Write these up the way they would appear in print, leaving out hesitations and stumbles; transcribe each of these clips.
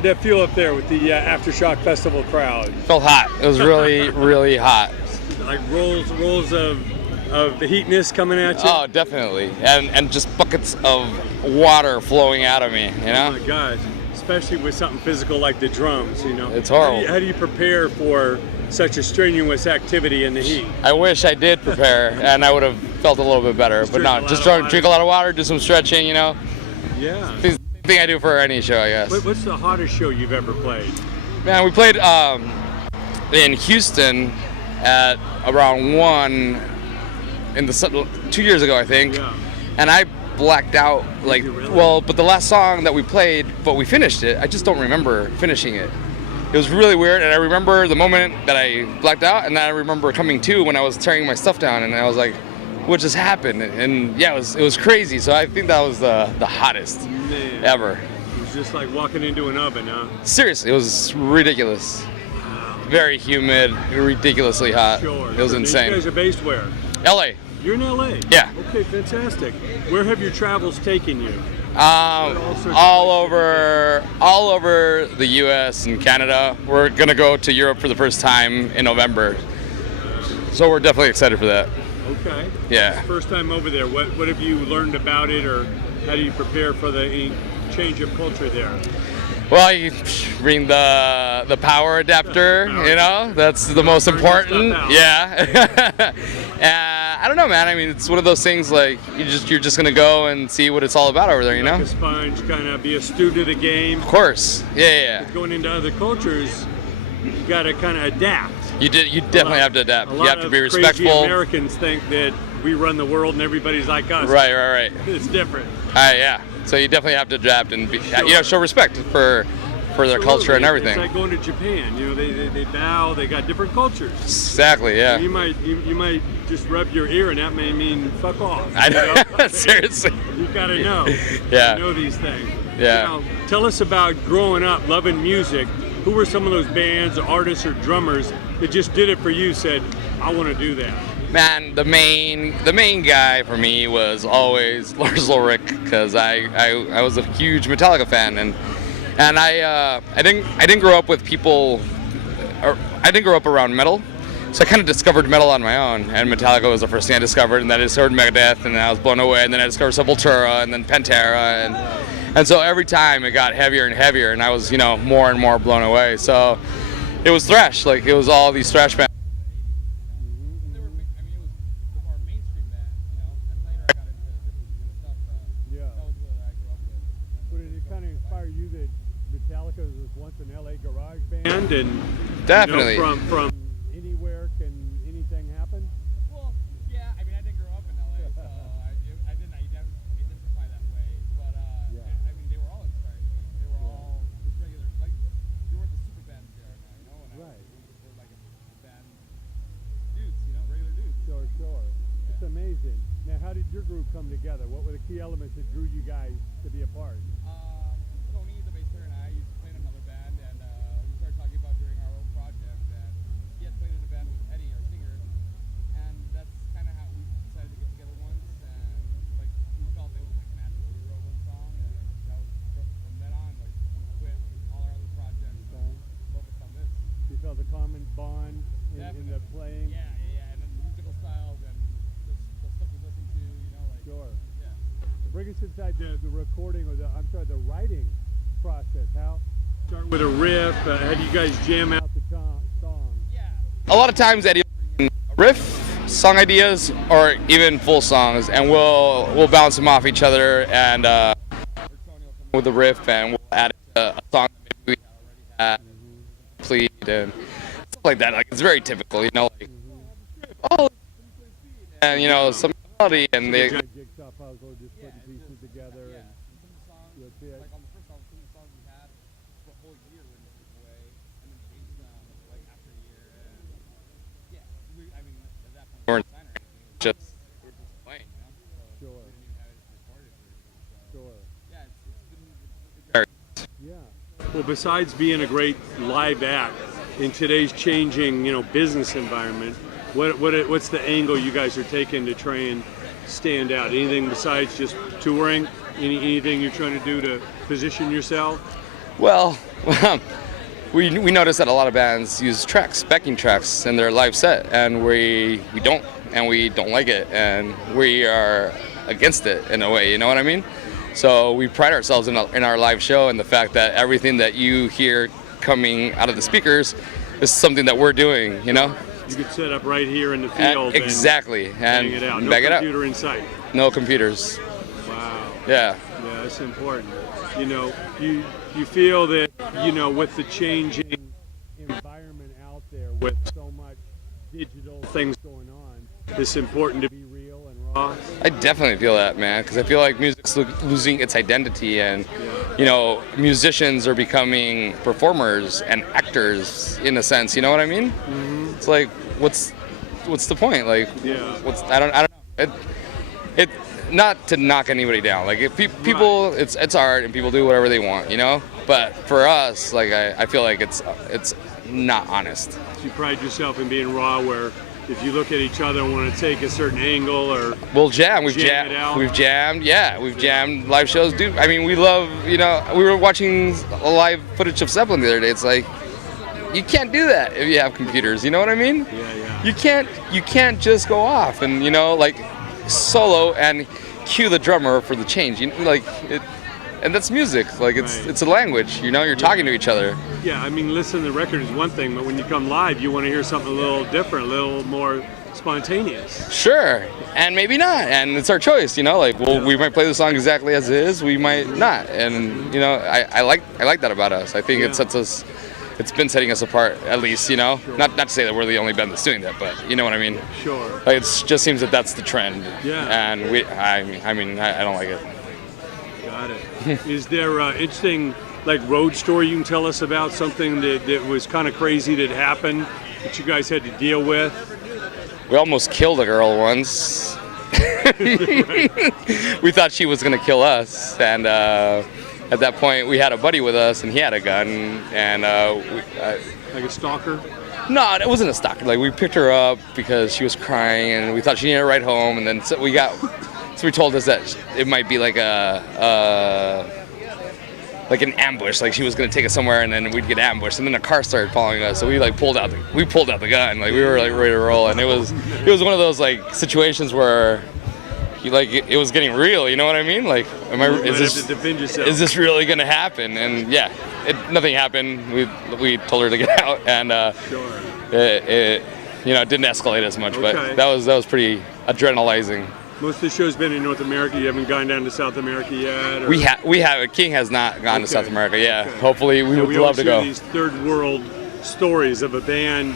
How'd that feel up there with the Aftershock Festival crowd? Felt hot. It was really, really hot. Like rolls of the heatness coming at you? Oh, definitely. And just buckets of water flowing out of me, you know? Oh my gosh. Especially with something physical like the drums, you know? It's horrible. How do you prepare for such a strenuous activity in the heat? I wish I did prepare, and I would have felt a little bit better. But no, just drink a lot of water, do some stretching, you know? Yeah. Thing I do for any show, I guess. What's the hottest show you've ever played? Man, we played in Houston at around 1 in the 2 years ago, I think. Yeah. And I blacked out, like, Really? well, but the last song that we played, but we finished it, I just don't remember finishing it. It was really weird, and I remember the moment that I blacked out, and then I remember coming to when I was tearing my stuff down, and I was like, what just happened? And yeah, it was crazy. So I think that was the hottest ever. It was just like walking into an oven, huh? Seriously, it was ridiculous. Wow. Very humid, ridiculously hot. Sure. It was insane. You guys are based where? LA. You're in LA? Yeah. Okay, fantastic. Where have your travels taken you? All over the U.S. and Canada. We're gonna go to Europe for the first time in November, so we're definitely excited for that. Okay. Yeah. First time over there. What have you learned about it, or how do you prepare for the change of culture there? Well, you bring the power adapter, you know, that's the most important. Yeah. I don't know, man. I mean, it's one of those things like you're just gonna go and see what it's all about over there, you know? Like a sponge, kind of be a student of the game. Of course. Yeah. But going into other cultures, you gotta kind of adapt. You definitely have to adapt. You have to be Crazy respectful. Americans think that we run the world and everybody's like us. Right. It's different. Yeah. So you definitely have to adapt and show respect for their culture and everything. It's like going to Japan. You know, they bow. They got different cultures. Exactly. Yeah. You might just rub your ear, and that may mean fuck off. I know. Seriously. You gotta know. Yeah. You know these things. Yeah. Now, tell us about growing up, loving music. Who were some of those bands, artists, or drummers that just did it for you? Said, I want to do that. Man, the main guy for me was always Lars Ulrich, because I was a huge Metallica fan, and I didn't grow up with people, or I didn't grow up around metal, so I kind of discovered metal on my own, and Metallica was the first thing I discovered, and then I discovered Megadeth, and then I was blown away, and then I discovered Sepultura, and then Pantera, and so every time it got heavier and heavier, and I was, you know, more and more blown away. So it was thrash, like it was all these thrash bands. And Definitely. You know, from anywhere can anything happen? Well, yeah, I mean, I didn't grow up in LA, so I didn't identify that way, but I mean, they were all inspiring me. They were all just regular, like, they weren't the super bands they are now, you know? And Right. They were like a band dudes, you know, regular dudes. Sure. Yeah. It's amazing. Now, how did your group come together? What were the key elements that drew you guys to be a part? Tony, the bass player, and I used to play in another band, and we started talking about doing our own project, and he had played in a band with Eddie, our singer, and that's kind of how we decided to get together once, and like we felt it was like natural. We wrote one song, and that was from then on, like we quit all our other projects and focused on this. You felt a common bond in the playing? Yeah, and then the musical styles and the stuff we listen to, you know, like. Sure. Yeah. Bring us inside the recording, or the writing process. How start with a riff? How do you guys jam out the song? Yeah. A lot of times Eddie will bring a riff, song ideas, or even full songs, and we'll bounce them off each other, and with the riff, and we'll add it to a song that maybe we already had, complete, and stuff like that. Like, it's very typical, you know, like, and you know, some melody, and they. Jigsaw puzzle, just putting pieces together. Yeah. Some of the songs, like on the first album, some of the songs we had for a whole year when we took away, and then changed them like after a year. And yeah, I mean, at that point, we weren't signed or anything. It was just playing, you know? So Sure. we didn't even have it recorded or anything. So Sure. yeah, it's been Yeah. Well, besides being a great live act in today's changing, you know, business environment, what's the angle you guys are taking to try and stand out? Anything besides just touring? Anything you're trying to do to position yourself? Well, we noticed that a lot of bands use tracks, backing tracks, in their live set, and we don't like it, and we are against it in a way. You know what I mean? So we pride ourselves in our live show and the fact that everything that you hear coming out of the speakers is something that we're doing. You know? You could set up right here in the field. Exactly, and bang it out. No bag it out. computer in sight. No computers. Wow. Yeah. Yeah, that's important. You know, you feel that, you know, with the changing environment out there, with so much digital things going on, it's important to be real and raw. I definitely feel that, man, because I feel like music's losing its identity, and you know, musicians are becoming performers and actors in a sense. You know what I mean? Mm-hmm. It's like, what's the point? Like, I don't know. It not to knock anybody down. Like, if people, it's art and people do whatever they want, you know. But for us, like, I feel like it's not honest. You pride yourself in being raw, where if you look at each other and want to take a certain angle or we'll jam. We've jammed. Yeah, we've jammed live shows, dude. I mean, we love, you know, we were watching a live footage of Zeppelin the other day. It's like, you can't do that if you have computers. You know what I mean? Yeah. You can't just go off and, you know, like, solo and cue the drummer for the change. You know, like it, and that's music. Like, it's a language. You know, you're talking to each other. Yeah, I mean, listening to the record is one thing, but when you come live, you want to hear something a little different, a little more spontaneous. Sure, and maybe not, and it's our choice. You know, like, we might play the song exactly as it is. We might not, and you know, I like that about us. I think it sets us. It's been setting us apart, at least, you know. Sure. Not to say that we're the only band that's doing that, but you know what I mean. Sure. Like, it just seems that that's the trend. Yeah. And I mean, I don't like it. Got it. Is there interesting, like, road story you can tell us about, something that was kind of crazy that happened that you guys had to deal with? We almost killed a girl once. We thought she was gonna kill us, and at that point we had a buddy with us, and he had a gun, and like a stalker? No, it wasn't a stalker. Like, we picked her up because she was crying, and we thought she needed a ride home, and then so we told us that it might be like like an ambush, like she was gonna take us somewhere, and then we'd get ambushed, and then a car started following us, so we pulled out the gun, like we were like ready to roll, and it was one of those like situations where it was getting real, you know what I mean? Like, is this really gonna happen? And yeah, nothing happened. We told her to get out, and it didn't escalate as much, but that was pretty adrenalizing. Most of the show's been in North America. You haven't gone down to South America yet? Or? We have. King has not gone to South America. Yeah, hopefully we would love to go. We always hear these third world stories of a band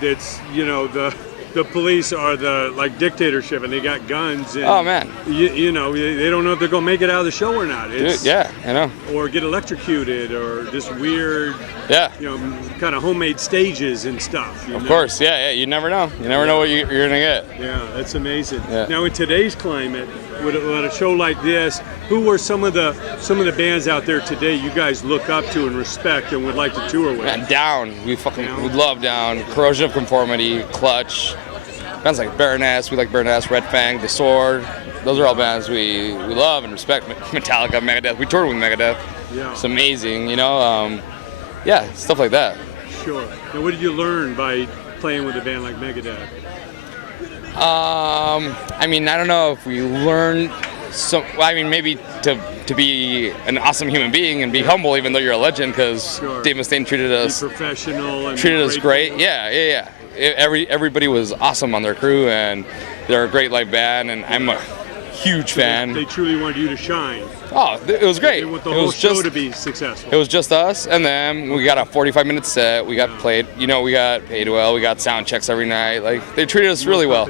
that's, you know, the police are the like dictatorship, and they got guns. And, oh man. You know, they don't know if they're gonna make it out of the show or not. Dude, yeah, I know. Or get electrocuted, or just weird. Yeah. You know, kind of homemade stages and stuff. Of course, yeah. You never know. You never know what you're gonna get. Yeah, that's amazing. Yeah. Now, in today's climate, with a show like this, who are some of the bands out there today you guys look up to and respect and would like to tour with? Man, Down. We love Down. Corrosion of Conformity, Clutch. Bands like Baroness. We like Baroness, Red Fang, The Sword. Those are all bands we love and respect. Metallica, Megadeth. We toured with Megadeth. Yeah. It's amazing, you know. Yeah, stuff like that. Sure. Now, what did you learn by playing with a band like Megadeth? I mean, I don't know if we learned maybe to be an awesome human being and be humble, even though you're a legend, because Dave Mustaine treated us professional and treated us great. Yeah. Everybody was awesome on their crew, and they're a great live band, and I'm a huge fan. They truly wanted you to shine. Oh, it was great. They want the whole show to be successful. It was just us and them. We got a 45-minute set. We got played. You know, we got paid well. We got sound checks every night. Like, they treated us really well.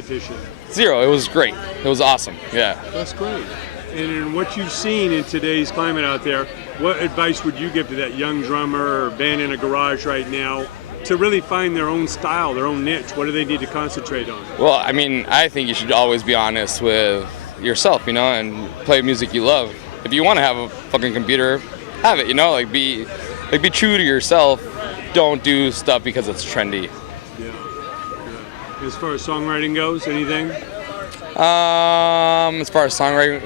Zero. It was great. It was awesome. Yeah. That's great. And in what you've seen in today's climate out there, what advice would you give to that young drummer or band in a garage right now to really find their own style, their own niche? What do they need to concentrate on? Well, I mean, I think you should always be honest with yourself, you know, and play music you love. If you want to have a fucking computer, have it, you know, like be true to yourself. Don't do stuff because it's trendy. Yeah. As far as songwriting goes, anything? As far as songwriting,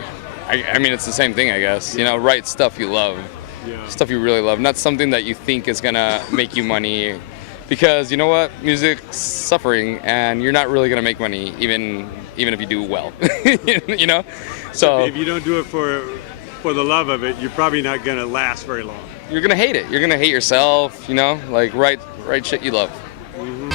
I mean, it's the same thing, I guess. You know, write stuff you love. Yeah. stuff you really love, not something that you think is gonna make you money. Because you know what, music's suffering, and you're not really gonna make money, even if you do well. You know, so If you don't do it for the love of it, you're probably not gonna last very long. you're gonna hate it. You're gonna hate yourself. You know, like write shit you love. Mhm.